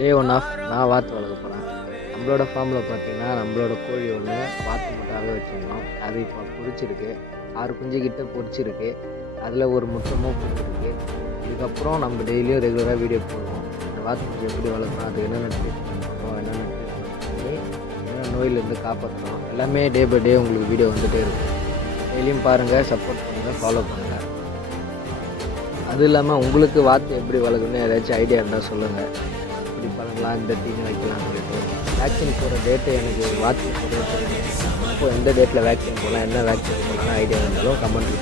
Day one of நான் வாத்து வளர்க்க போகிறேன். நம்மளோட ஃபார்மில் பார்த்தீங்கன்னா நம்மளோட கோழி ஒன்று வாத்து மட்டும் வச்சுருந்தோம். அது இப்போ பொரிச்சிருக்கு. 6 குஞ்சு கிட்ட பொரிச்சிருக்கு. அதில் ஒரு முட்டமும் போட்டுருக்கு. இதுக்கப்புறம் நம்ம டெய்லியும் ரெகுலராக வீடியோ போடுவோம். அந்த வாத்து குஞ்சு எப்படி வளர்க்கணும், அது என்னென்ன ட்ரீட்மெண்ட் பண்ணுவோம், என்னென்ன ட்ரீட்மெண்ட் பண்ணி என்னென்ன நோயிலேருந்து காப்பாற்றணும், எல்லாமே டே பை டே உங்களுக்கு வீடியோ வந்துகிட்டே இருக்கும். டெய்லியும் பாருங்கள், சப்போர்ட் பண்ணுங்கள், ஃபாலோ பண்ணுங்கள். அது இல்லாமல் உங்களுக்கு வாத்து எப்படி வளர்க்கணும்னு ஏதாச்சும் ஐடியா இருந்தால் சொல்லுங்கள். இப்படி பண்ணலாம், இந்த தீனி வைக்கலாம் சொல்லிட்டு. வேக்சின் போகிற டேட்டு எனக்கு வாத்து போடுறது தெரியும். அப்போது எந்த டேட்டில் வேக்சின் போடலாம், என்ன வேக்சின் போடலாம்னு ஐடியா இருந்தாலும் கமெண்ட்